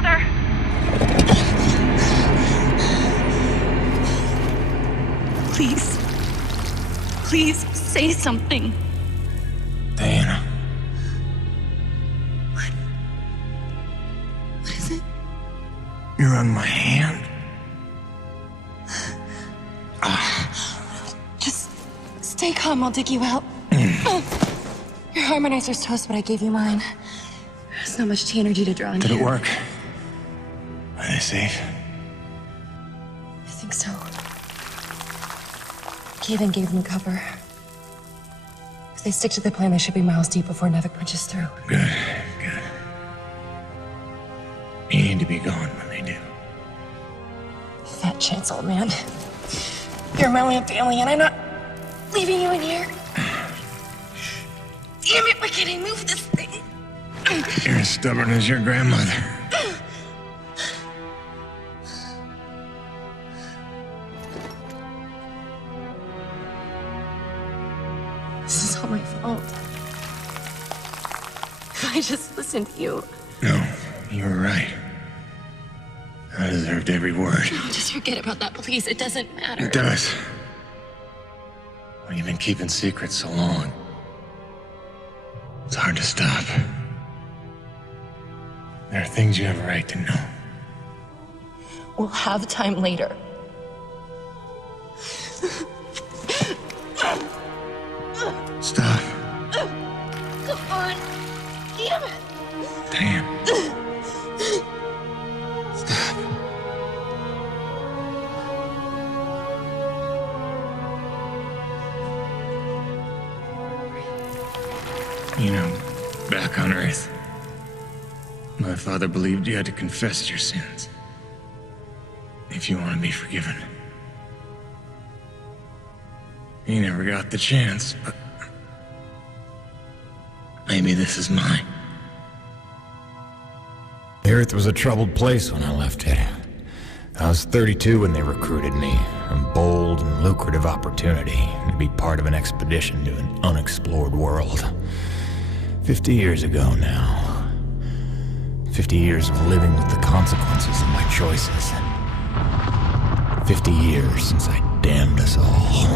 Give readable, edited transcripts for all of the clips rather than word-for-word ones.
grandmother! Please. Please say something. Diana. What is it? You're on my hand. Just stay calm, I'll dig you out. Your harmonizer's toast, but I gave you mine. There's not much T energy to draw on Did here. it work? Are they safe? I think so. Kaven gave them cover. If they stick to the plan, they should be miles deep before Nevik punches through. Good, good. You need to be gone when they do. Fat chance, old man. You're my only family, and I'm not leaving you in here. Damn it, why can't I move this thing? You're as stubborn as your grandmother. This is all my fault. If I just listened to you. No, you were right. I deserved every word. No, just forget about that, please. It doesn't matter. It does. When you've been keeping secrets so long, it's hard to stop. There are things you have a right to know. We'll have time later. Stop. Come on. Damn it. Damn. Stop. You know, back on Earth, my father believed you had to confess your sins if you want to be forgiven. He never got the chance, but maybe this is mine. The Earth was a troubled place when I left it. I was 32 when they recruited me. A bold and lucrative opportunity to be part of an expedition to an unexplored world. 50 years ago now. 50 years of living with the consequences of my choices. 50 years since I damned us all.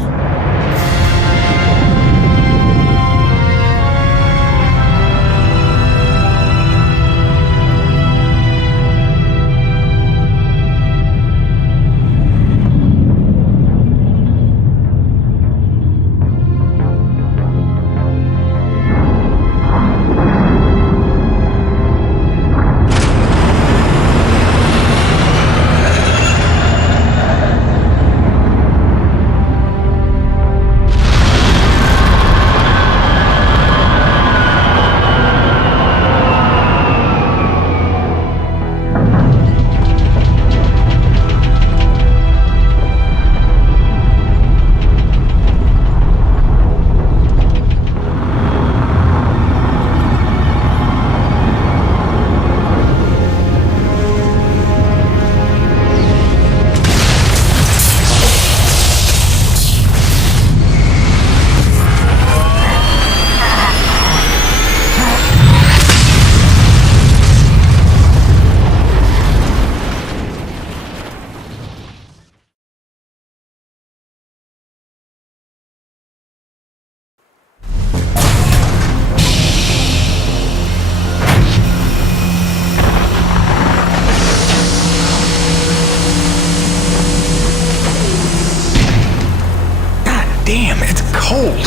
Damn, it's cold.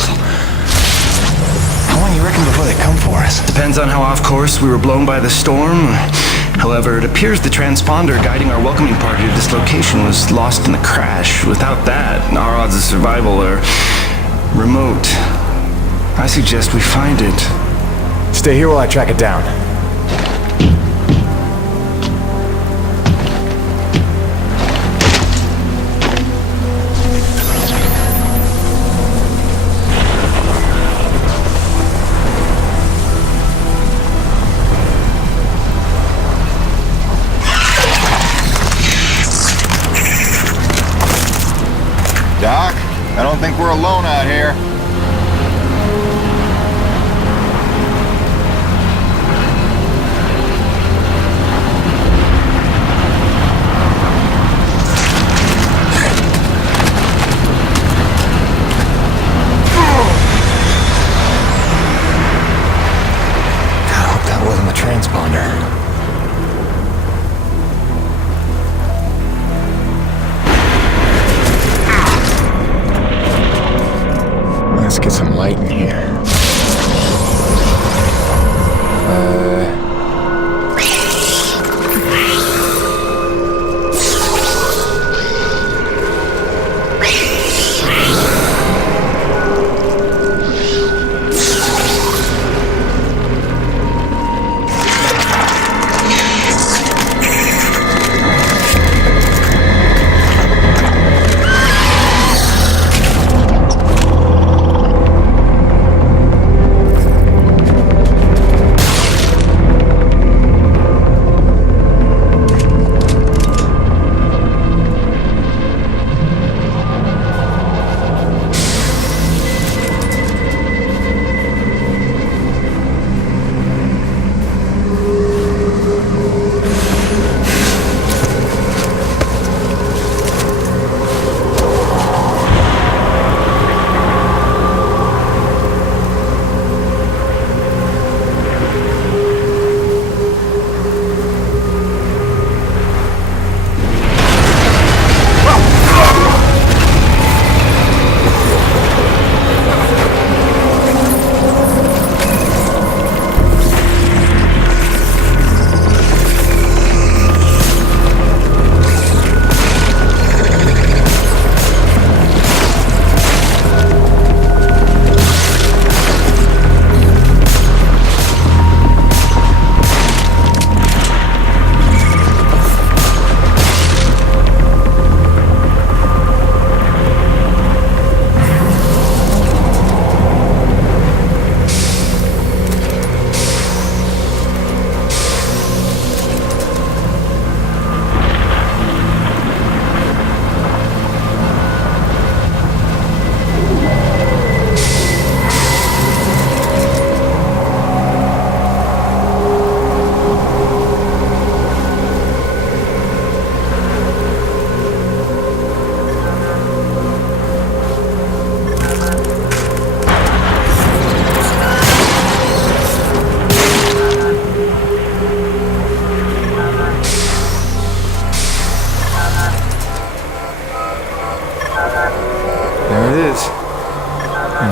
How long you reckon before they come for us? Depends on how off course we were blown by the storm. However, it appears the transponder guiding our welcoming party to this location was lost in the crash. Without that, our odds of survival are remote. I suggest we find it. Stay here while I track it down. Doc, I don't think we're alone out here. transponder. Let's get some light in here.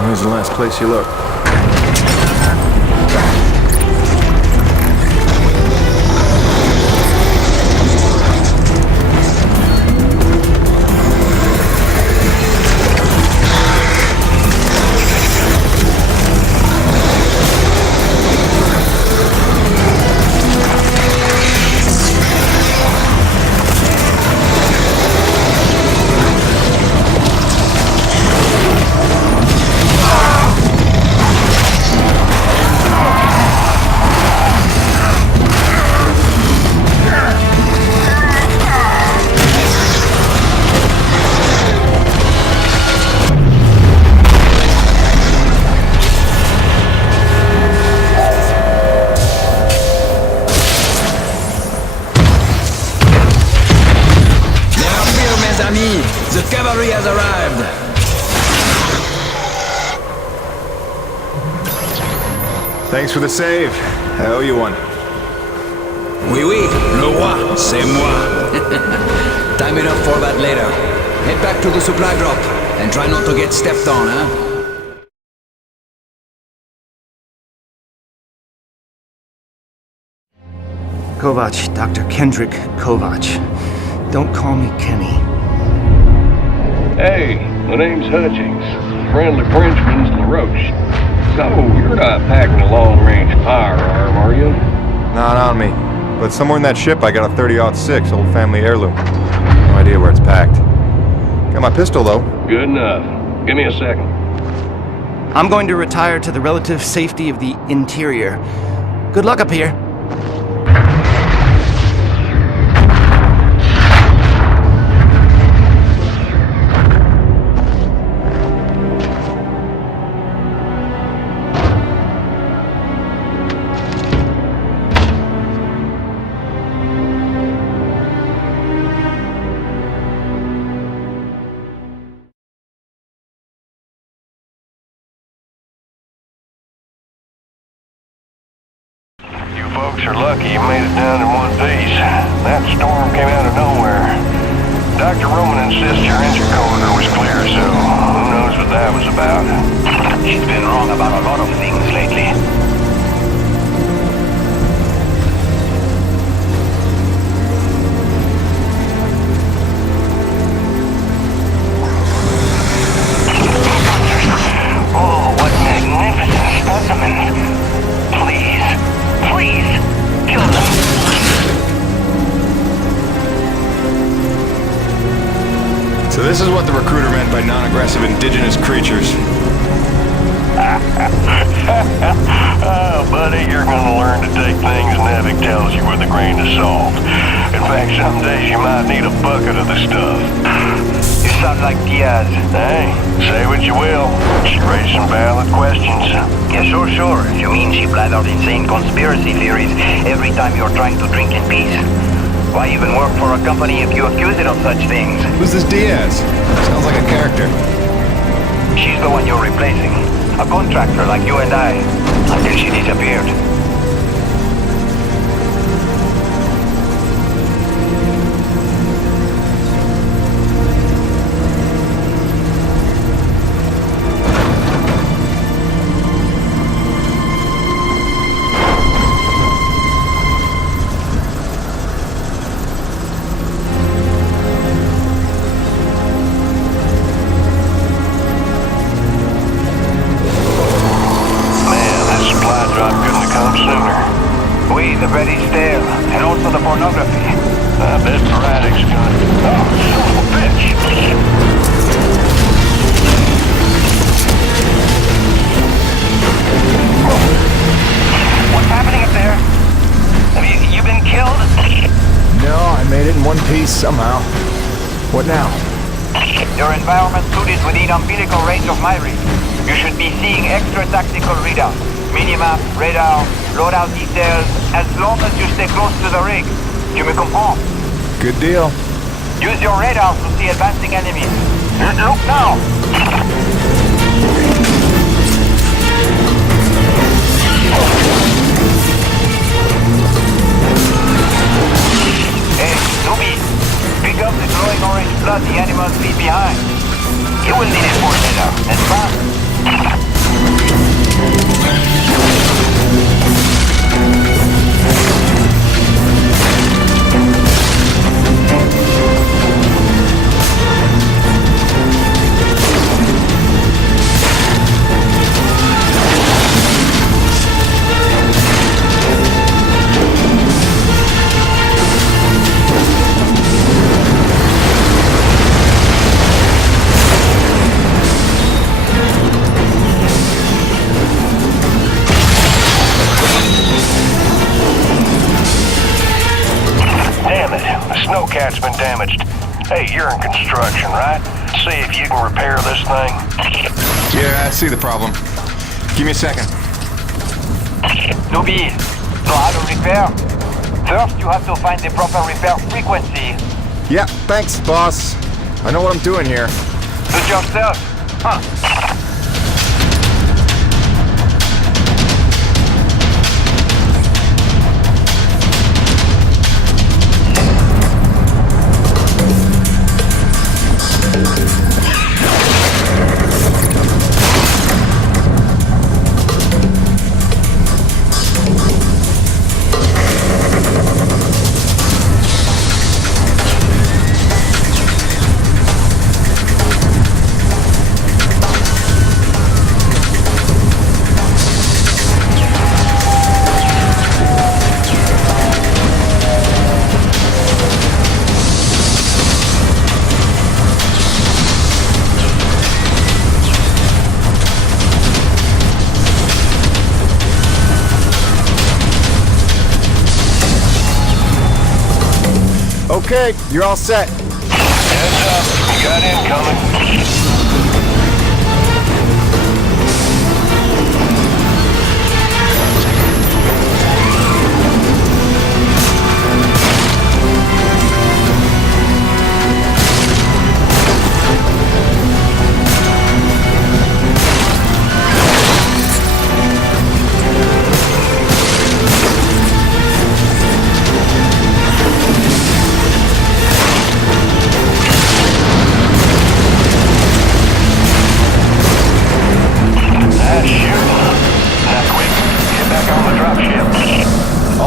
Where's the last place you looked? The cavalry has arrived! Thanks for the save. I owe you one. Oui, oui, le roi, c'est moi. Time enough for that later. Head back to the supply drop, and try not to get stepped on, huh? Kovac, Dr. Kendrick Kovac. Don't call me Kenny. Hey, my name's Hutchings. Friendly Frenchman's LaRoche. So, you're not packing a long-range firearm, are you? Not on me. But somewhere in that ship I got a 30-06 old family heirloom. No idea where it's packed. Got my pistol, though. Good enough. Give me a second. I'm going to retire to the relative safety of the interior. Good luck up here. You folks are lucky you made it down in one piece. That storm came out of nowhere. Dr. Roman insists your engine corridor was clear, so who knows what that was about. She's been wrong about a lot of things lately. Oh, what magnificent specimens. Please, please, kill them. So this is what the recruiter meant by non-aggressive indigenous creatures. Oh, buddy, you're gonna learn to take things Nevik tells you with a grain of salt. In fact, some days you might need a bucket of the stuff. You sound like Diaz. Hey, say what you will. She raised some valid questions. Yeah, sure. You mean she blathered insane conspiracy theories every time you're trying to drink in peace? Why even work for a company if you accuse it of such things? Who's this Diaz? Sounds like a character. She's the one you're replacing. A contractor like you and I. Until she disappeared. The Ready Stale, and also the pornography. I bet Braddock's gonna... Oh, son of a bitch! What's happening up there? Have you been killed? No, I made it in one piece somehow. What now? Your environment suit is within umbilical range of my rig. You should be seeing extra tactical readouts. Minimap, radar, loadout details, as long as you stay close to the rig. Tu me comprends? Good deal. Use your radar to see advancing enemies. Look now! Hey, Nubi, pick up the glowing orange blood the animals leave behind. You will need it for later, and fast. Snowcat's been damaged. Hey, you're in construction, right? See if you can repair this thing. Yeah, I see the problem. Give me a second. Nubi, know how to repair? First, you have to find the proper repair frequency. Yeah, thanks, boss. I know what I'm doing here. Do it yourself. Huh. Okay, you're all set. Heads up, you got incoming.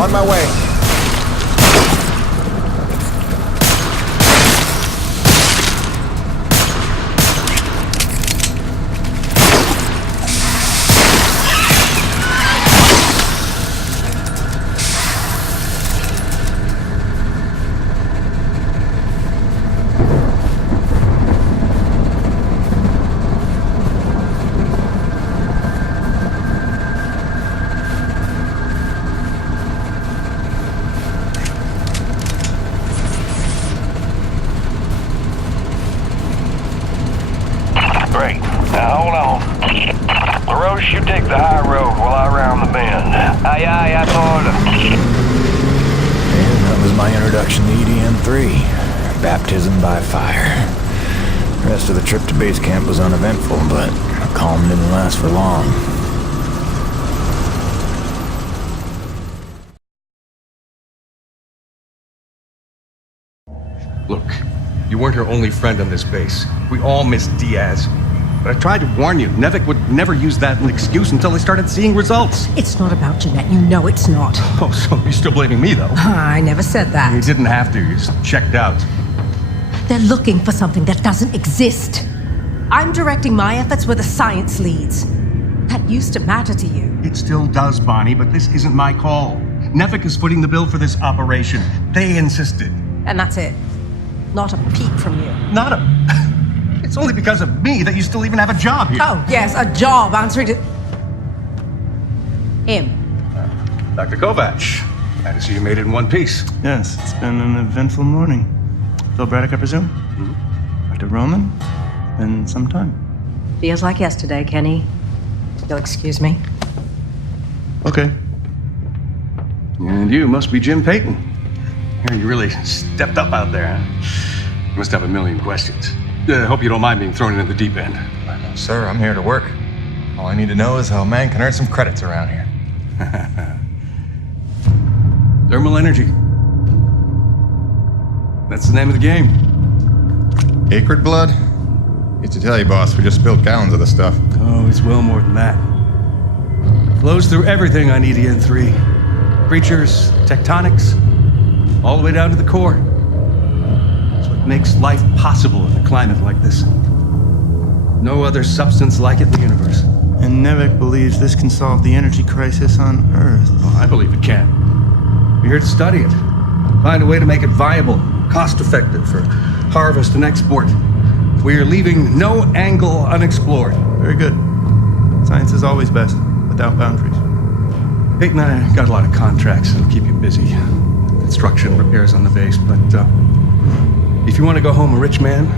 On my way. Great. Now hold on. LaRoche, you take the high road while I round the bend. Aye, aye, Apple. And that was my introduction to EDM-3. Baptism by fire. The rest of the trip to base camp was uneventful, but the calm didn't last for long. Look, you weren't her only friend on this base. We all miss Diaz. But I tried to warn you, Nevik would never use that as an excuse until they started seeing results. It's not about Jeanette. You know it's not. Oh, so you're still blaming me, though? I never said that. You didn't have to. You just checked out. They're looking for something that doesn't exist. I'm directing my efforts where the science leads. That used to matter to you. It still does, Bonnie, but this isn't my call. Nevik is footing the bill for this operation. They insisted. And that's it. Not a peep from you. Not a... It's only because of me that you still even have a job here. Oh, yes, a job answering to... him. Dr. Kovac, glad to see you made it in one piece. Yes, it's been an eventful morning. Phil Braddock, I presume? Dr. Roman? Been some time. Feels like yesterday, Kenny. You'll excuse me. Okay. And you must be Jim Payton. You really stepped up out there, huh? You must have a million questions. Hope you don't mind being thrown into the deep end. Sir, I'm here to work. All I need to know is how a man can earn some credits around here. Thermal energy. That's the name of the game. Acrid blood? Hate to tell you, boss, we just spilled gallons of the stuff. Oh, it's well more than that. Flows through everything on EDN-3. Creatures, tectonics, all the way down to the core. It's what makes life possible in a climate like this. No other substance like it in the universe. And Nevik believes this can solve the energy crisis on Earth. Oh, I believe it can. We're here to study it. Find a way to make it viable, cost-effective for harvest and export. We are leaving no angle unexplored. Very good. Science is always best, without boundaries. Peyton and I got a lot of contracts that'll keep you busy. Construction, repairs on the base, but if you want to go home a rich man,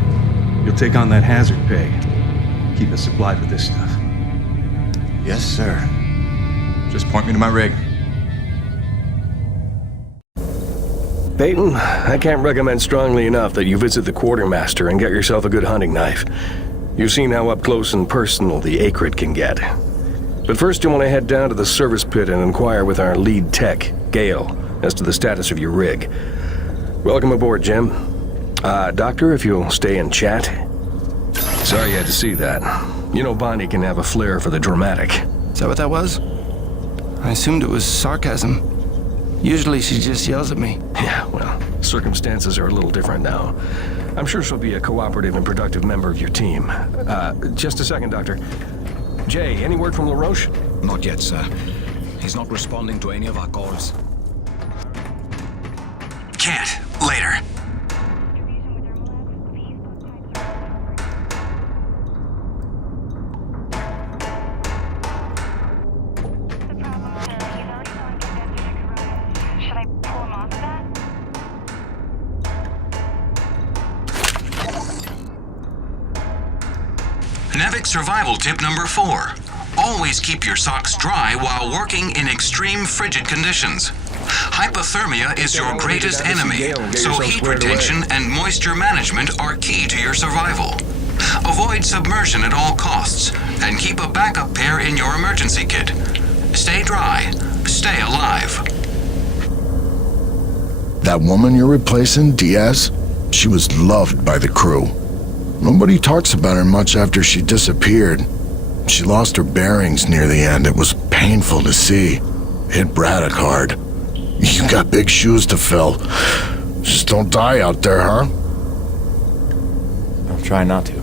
you'll take on that hazard pay. Keep us supplied with this stuff. Yes, sir. Just point me to my rig. Peyton, I can't recommend strongly enough that you visit the quartermaster and get yourself a good hunting knife. You've seen how up close and personal the acrid can get. But first you want to head down to the service pit and inquire with our lead tech, Gale, as to the status of your rig. Welcome aboard, Jim. Doctor, if you'll stay and chat. Sorry you had to see that. You know Bonnie can have a flair for the dramatic. Is that what that was? I assumed it was sarcasm. Usually she just yells at me. Yeah, well, circumstances are a little different now. I'm sure she'll be a cooperative and productive member of your team. Just a second, Doctor. Jay, any word from LaRoche? Not yet, sir. He's not responding to any of our calls. Can't. Later. Nevik survival tip number 4. Always keep your socks dry while working in extreme frigid conditions. Hypothermia is your greatest enemy, so heat retention and moisture management are key to your survival. Avoid submersion at all costs, and keep a backup pair in your emergency kit. Stay dry, stay alive. That woman you're replacing, Diaz, she was loved by the crew. Nobody talks about her much after she disappeared. She lost her bearings near the end. It was painful to see. Hit Braddock hard. Got big shoes to fill. Just don't die out there, huh? I'll try not to.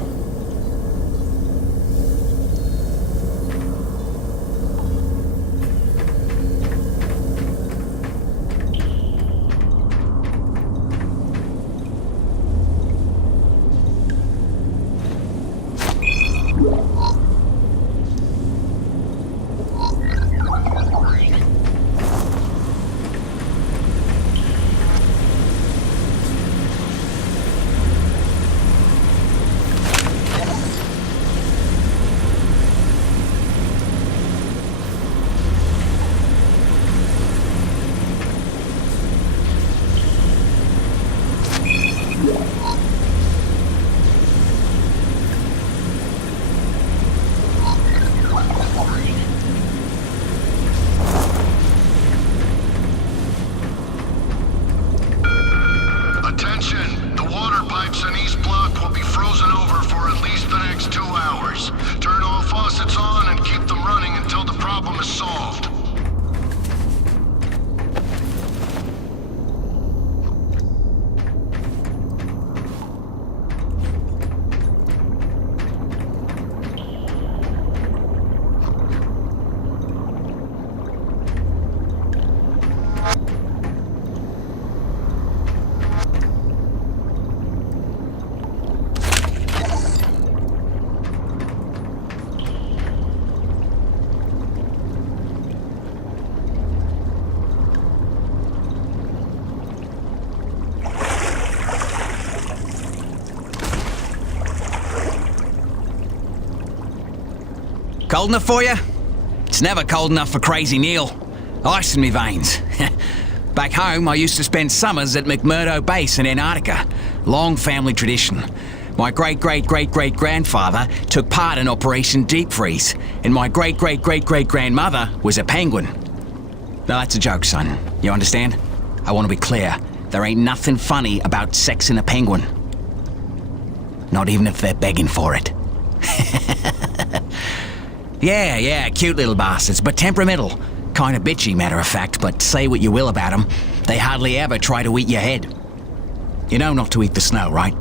Attention! The water pipes in East Block will be frozen over for at least the next 2 hours. Turn all faucets on and keep them running until the problem is solved. Cold enough for you? It's never cold enough for Crazy Neil. Ice in me veins. Back home, I used to spend summers at McMurdo Base in Antarctica. Long family tradition. My great-great-great-great-grandfather took part in Operation Deep Freeze, and my great-great-great-great-grandmother was a penguin. No, that's a joke, son. You understand? I want to be clear. There ain't nothing funny about sexing a penguin. Not even if they're begging for it. Yeah, cute little bastards, but temperamental. Kinda bitchy, matter of fact, but say what you will about them, they hardly ever try to eat your head. You know not to eat the snow, right?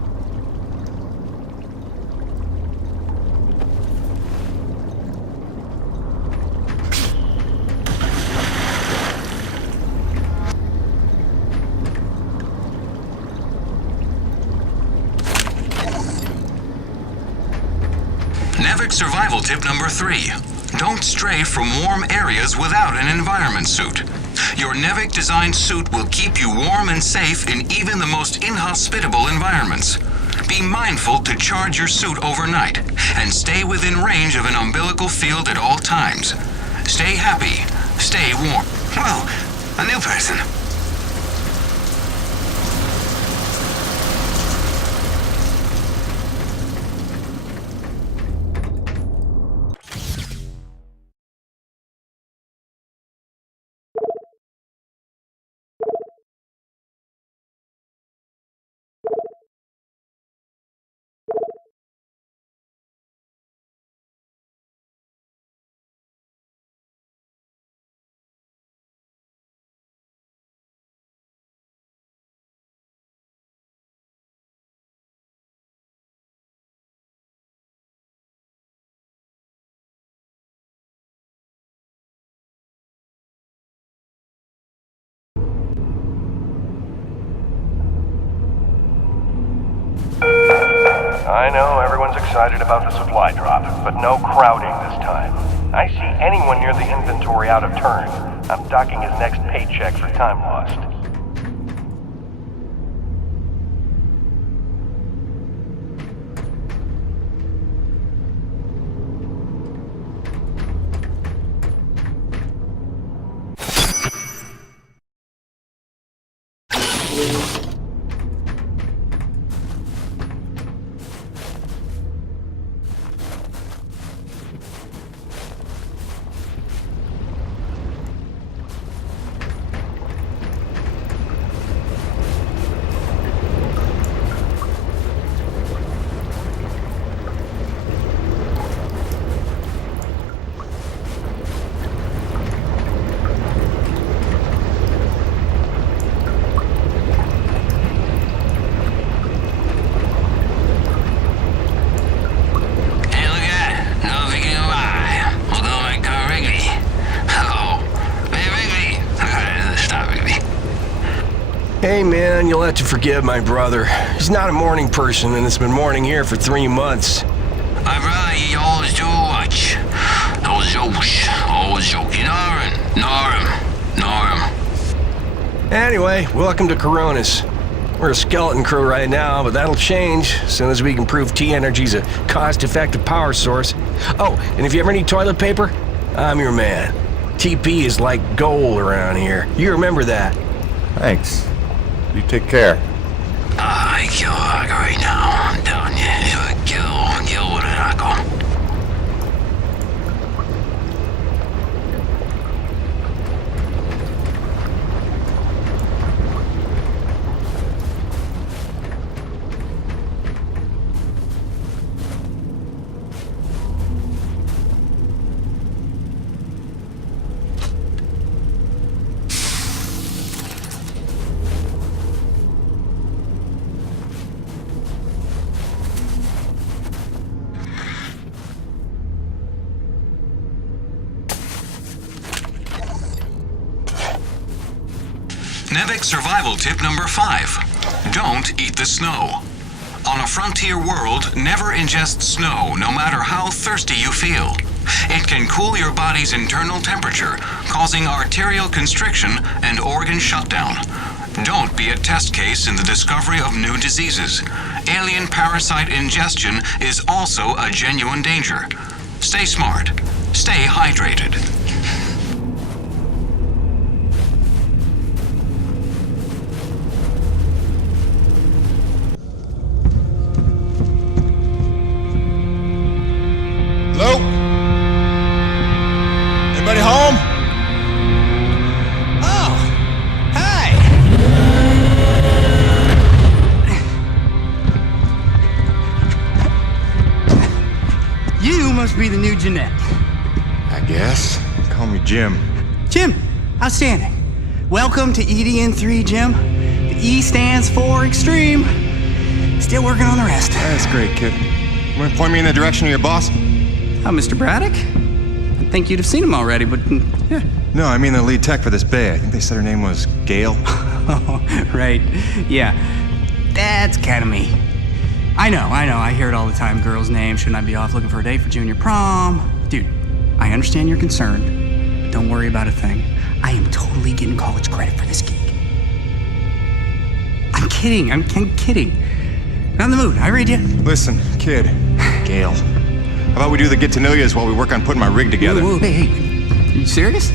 NAVIC survival tip number 3. Don't stray from warm areas without an environment suit. Your NAVIC designed suit will keep you warm and safe in even the most inhospitable environments. Be mindful to charge your suit overnight and stay within range of an umbilical field at all times. Stay happy, stay warm. Well, a new person. I know everyone's excited about the supply drop, but no crowding this time. I see anyone near the inventory out of turn. I'm docking his next paycheck for time lost. Hey man, you'll have to forgive my brother. He's not a morning person and it's been morning here for 3 months. I always do watch. Always joking. Norm. Anyway, welcome to Coronis. We're a skeleton crew right now, but that'll change as soon as we can prove T-Energy's a cost-effective power source. Oh, and if you ever need toilet paper, I'm your man. TP is like gold around here. You remember that. Thanks. You take care. I kill right now. I'm telling you. Kill with an echo. Nevik survival tip number 5. Don't eat the snow. On a frontier world, never ingest snow, no matter how thirsty you feel. It can cool your body's internal temperature, causing arterial constriction and organ shutdown. Don't be a test case in the discovery of new diseases. Alien parasite ingestion is also a genuine danger. Stay smart. Stay hydrated. Hello? Anybody home? Oh, hi. You must be the new Jeanette. I guess. Call me Jim. Jim, outstanding. Welcome to EDN3, Jim. The E stands for extreme. Still working on the rest. That's great, kid. You want to point me in the direction of your boss? Mr. Braddock? I think you'd have seen him already, but yeah. No, I mean the lead tech for this bay. I think they said her name was Gail. Oh, right. Yeah. That's kind of me. I know. I hear it all the time. Girl's name. Shouldn't I be off looking for a date for junior prom? Dude, I understand you're concerned, but don't worry about a thing. I am totally getting college credit for this gig. I'm kidding. I'm kidding. I'm in the mood. I read you. Listen, kid. Gail. How about we do the get-to-know-yous while we work on putting my rig together? Whoa, hey. Are you serious?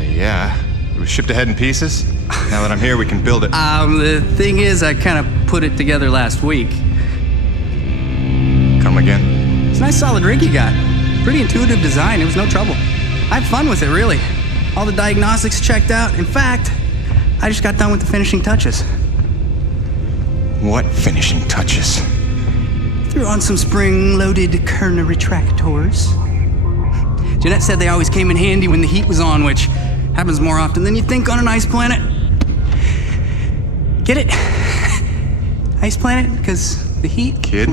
Yeah. It was shipped ahead in pieces. Now that I'm here, we can build it. The thing is, I kind of put it together last week. Come again? It's a nice solid rig you got. Pretty intuitive design. It was no trouble. I had fun with it, really. All the diagnostics checked out. In fact, I just got done with the finishing touches. What finishing touches? Threw on some spring-loaded Kerner retractors. Jeanette said they always came in handy when the heat was on, which happens more often than you think on an ice planet. Get it? Ice planet? Because the heat... Kid,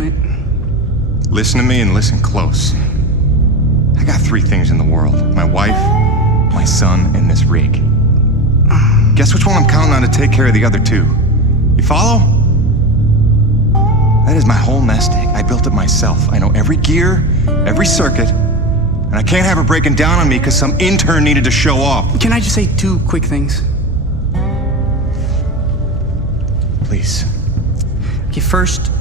listen to me and listen close. I got 3 things in the world. My wife, my son, and this rig. Guess which one I'm counting on to take care of the other 2? You follow? That is my whole nest egg. I built it myself. I know every gear, every circuit, and I can't have her breaking down on me because some intern needed to show off. Can I just say 2 quick things? Please. Okay, first,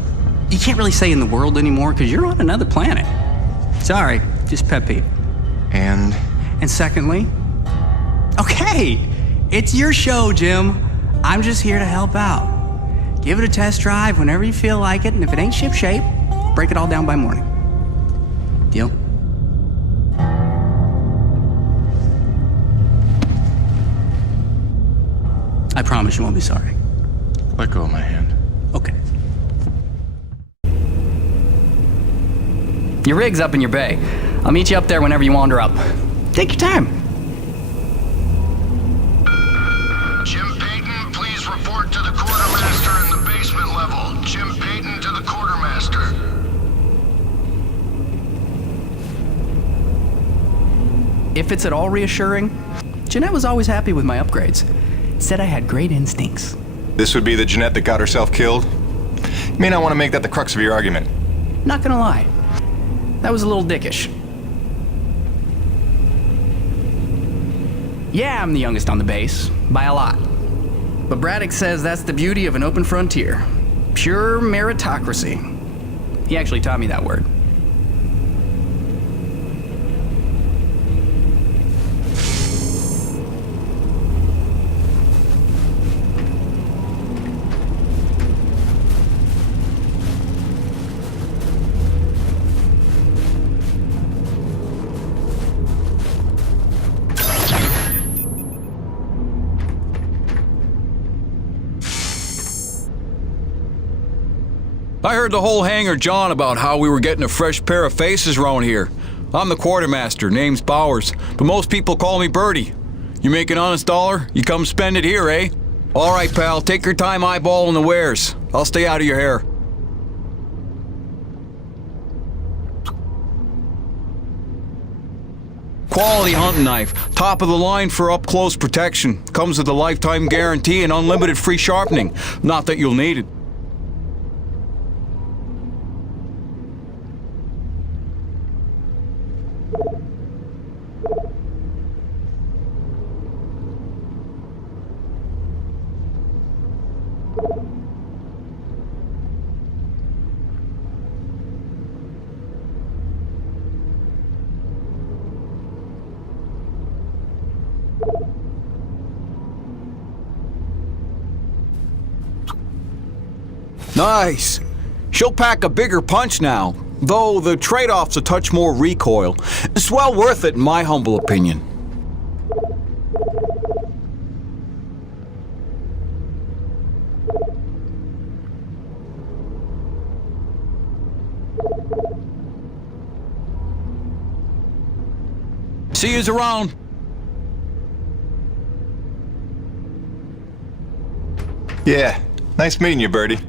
you can't really say in the world anymore because you're on another planet. Sorry, just pet peeve. And secondly, okay, it's your show, Jim. I'm just here to help out. Give it a test drive whenever you feel like it, and if it ain't ship-shape, break it all down by morning. Deal? I promise you won't be sorry. Let go of my hand. Okay. Your rig's up in your bay. I'll meet you up there whenever you wander up. Take your time. Jim Payton, please report to the quartermaster in the basement level. Jim Payton to the quartermaster. If it's at all reassuring, Jeanette was always happy with my upgrades. Said I had great instincts. This would be the Jeanette that got herself killed? You may not want to make that the crux of your argument. Not gonna lie. That was a little dickish. Yeah, I'm the youngest on the base, by a lot. But Braddock says that's the beauty of an open frontier. Pure meritocracy. He actually taught me that word. I heard the whole hangar John about how we were getting a fresh pair of faces around here. I'm the quartermaster, name's Bowers, but most people call me Birdie. You make an honest dollar, you come spend it here, eh? All right, pal, take your time eyeballing the wares. I'll stay out of your hair. Quality hunting knife, top of the line for up-close protection. Comes with a lifetime guarantee and unlimited free sharpening. Not that you'll need it. Nice. She'll pack a bigger punch now, though the trade-off's a touch more recoil. It's well worth it in my humble opinion. See yous around. Yeah, nice meeting you, Birdie.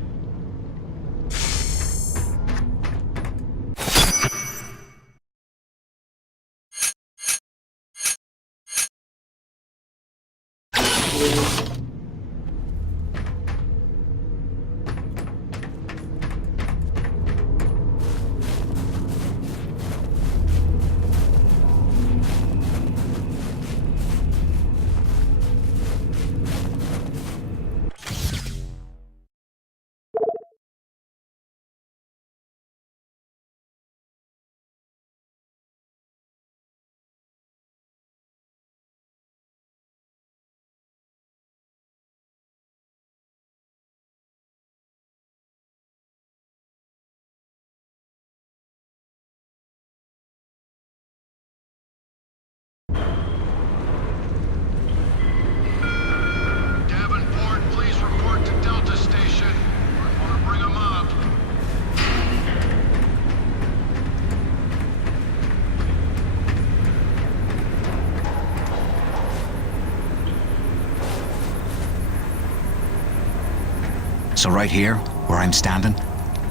So right here, where I'm standing,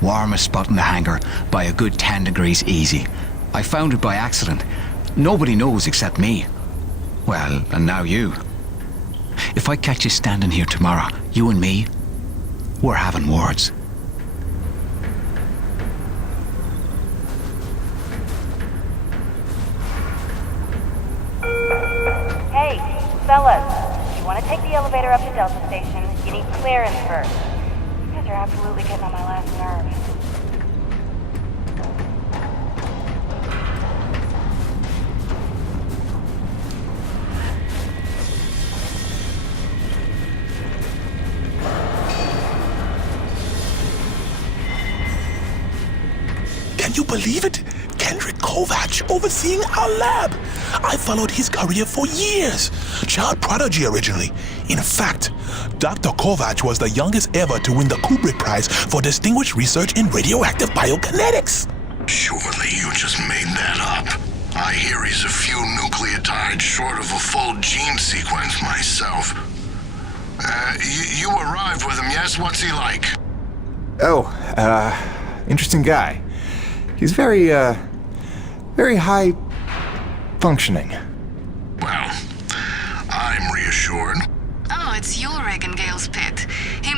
warmest spot in the hangar by a good 10 degrees easy. I found it by accident. Nobody knows except me. Well, and now you. If I catch you standing here tomorrow, you and me, we're having words. Hey, fellas, you want to take the elevator up to Delta Station? You need clearance first. You guys are absolutely getting on my last nerve. Can you believe it? Kendrick Kovac overseeing our lab. I followed his career for years. Child prodigy originally. In fact, Dr. Kovac was the youngest ever to win the Kubrick Prize for distinguished research in radioactive biokinetics. Surely you just made that up. I hear he's a few nucleotides short of a full gene sequence myself. You arrived with him, yes? What's he like? Oh, interesting guy. He's very high functioning. Well, I'm reassured. Oh, it's Ulrich in Gale's pit. He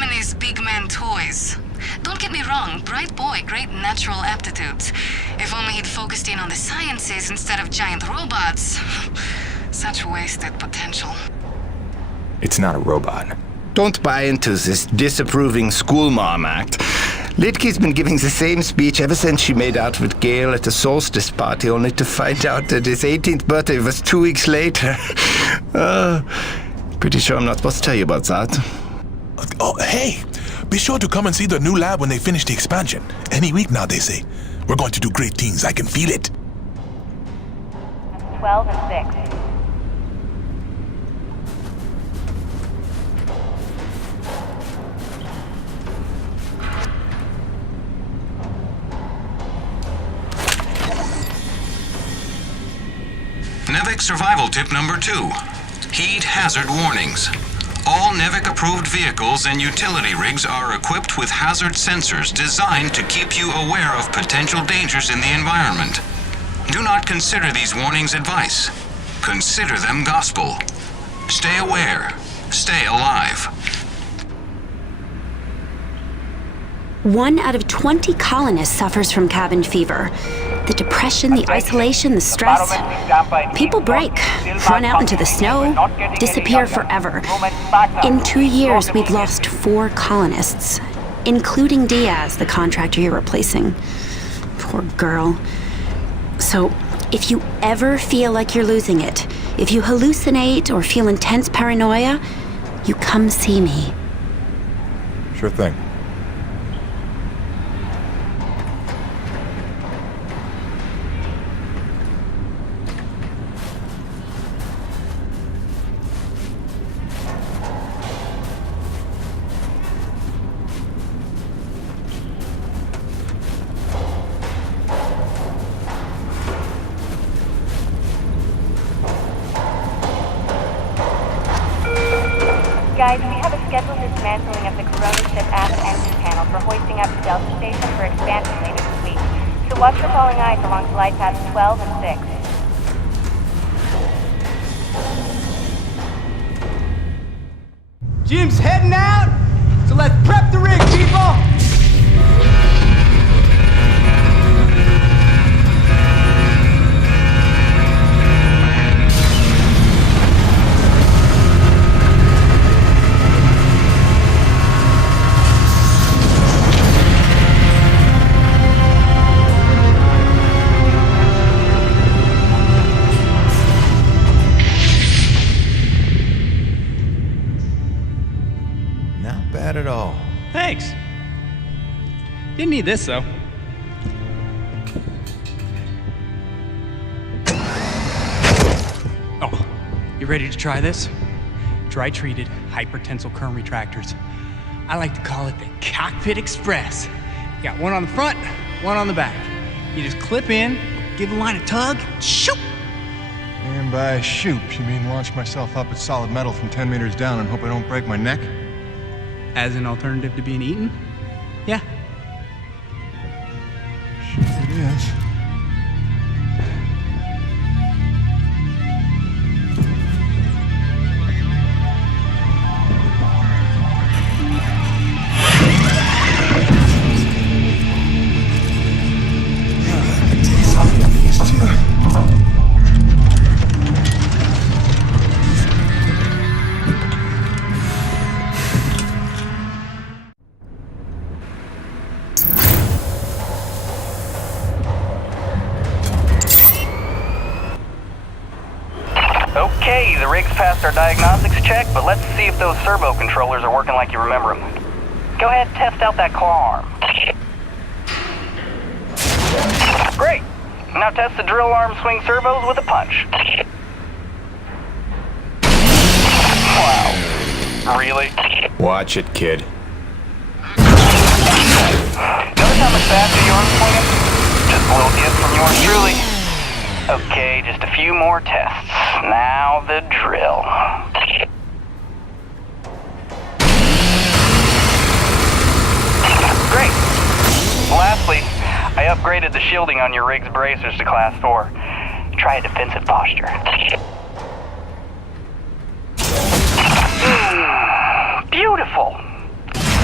big man toys. Don't get me wrong, bright boy, great natural aptitudes. If only he'd focused in on the sciences instead of giant robots. Such wasted potential. It's not a robot. Don't buy into this disapproving school mom act. Litke's been giving the same speech ever since she made out with Gale at the solstice party, only to find out that his 18th birthday was 2 weeks later. Pretty sure I'm not supposed to tell you about that. Oh, hey! Be sure to come and see the new lab when they finish the expansion. Any week now, they say. We're going to do great things. I can feel it. 12 and 6. NEVIC survival tip number 2. Heed hazard warnings. All NEVIC-approved vehicles and utility rigs are equipped with hazard sensors designed to keep you aware of potential dangers in the environment. Do not consider these warnings advice. Consider them gospel. Stay aware. Stay alive. 1 out of 20 colonists suffers from cabin fever. The depression, the isolation, the stress. People break, run out into the snow, disappear forever. In 2 years, we've lost 4 colonists, including Diaz, the contractor you're replacing. Poor girl. So, if you ever feel like you're losing it, if you hallucinate or feel intense paranoia, you come see me. Sure thing. Guys, we have a scheduled dismantling of the Corona ship aft engine panel for hoisting up to Delta Station for expansion later this week. So watch for falling ice along glide paths 12 and 6. Jim's heading out, so let's prep the rig, people! Not at all. Thanks. Didn't need this, though. Oh, you ready to try this? Dry-treated hypertensile current retractors. I like to call it the Cockpit Express. You got one on the front, one on the back. You just clip in, give the line a tug, shoot! And by shoot, you mean launch myself up at solid metal from 10 meters down and hope I don't break my neck? As an alternative to being eaten? Yeah. Sure it is. Okay, the rig's passed our diagnostics check, but let's see if those servo controllers are working like you remember them. Go ahead and test out that claw arm. Great! Now test the drill arm swing servos with a punch. Wow. Really? Watch it, kid. Notice how much faster your arm's swinging? Just a little gift from yours truly. Okay, just a few more tests. Now the drill. Great. Lastly, I upgraded the shielding on your rig's bracers to Class 4. Try a defensive posture. Beautiful.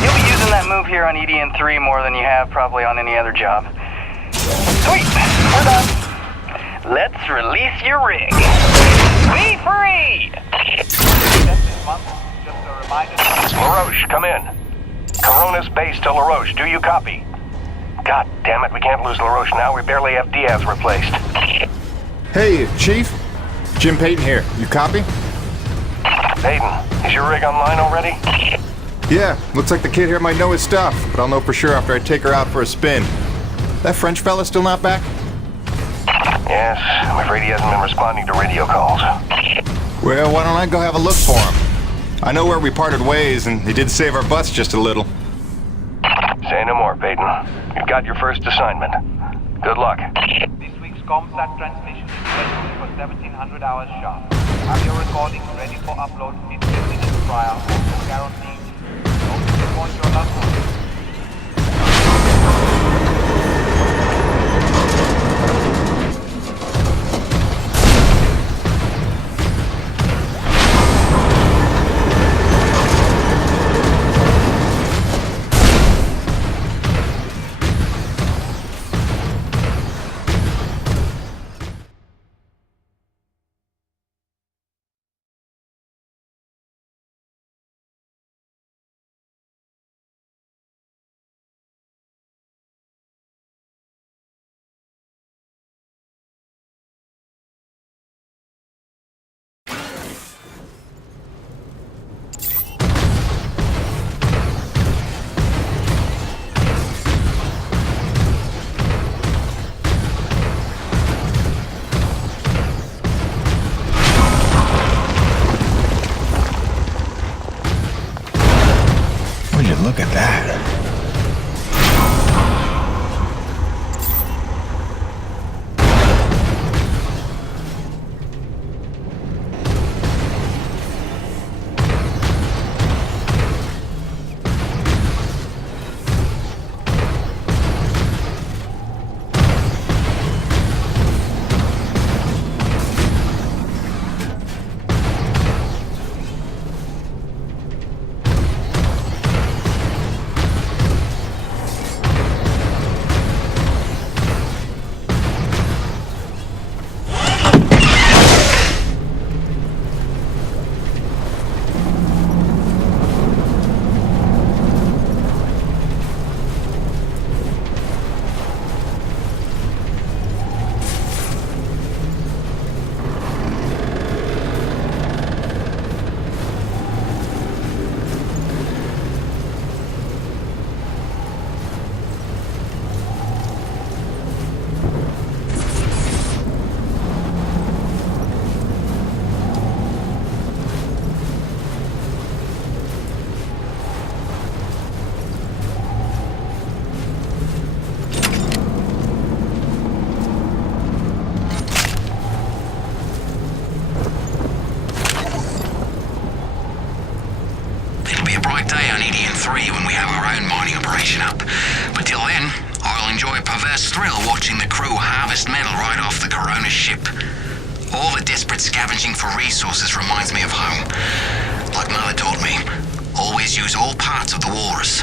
You'll be using that move here on EDN3 more than you have probably on any other job. Sweet, we're done. Let's release your rig. Be free! LaRoche, come in. Corona's base to LaRoche. Do you copy? God damn it, we can't lose LaRoche now. We barely have Diaz replaced. Hey, Chief. Jim Payton here. You copy? Payton, is your rig online already? Yeah, looks like the kid here might know his stuff, but I'll know for sure after I take her out for a spin. That French fella still not back? Yes, I'm afraid he hasn't been responding to radio calls. Well, why don't I go have a look for him? I know where we parted ways, and he did save our butts just a little. Say no more, Peyton. You've got your first assignment. Good luck. This week's ComSat transmission is scheduled for 1700 hours sharp. Have your recordings ready for upload 15 minutes prior. No guarantees. Don't disappoint your loved ones. Look at that. When we have our own mining operation up. But till then, I'll enjoy a perverse thrill watching the crew harvest metal right off the Corona ship. All the desperate scavenging for resources reminds me of home. Like Mother taught me, always use all parts of the walrus.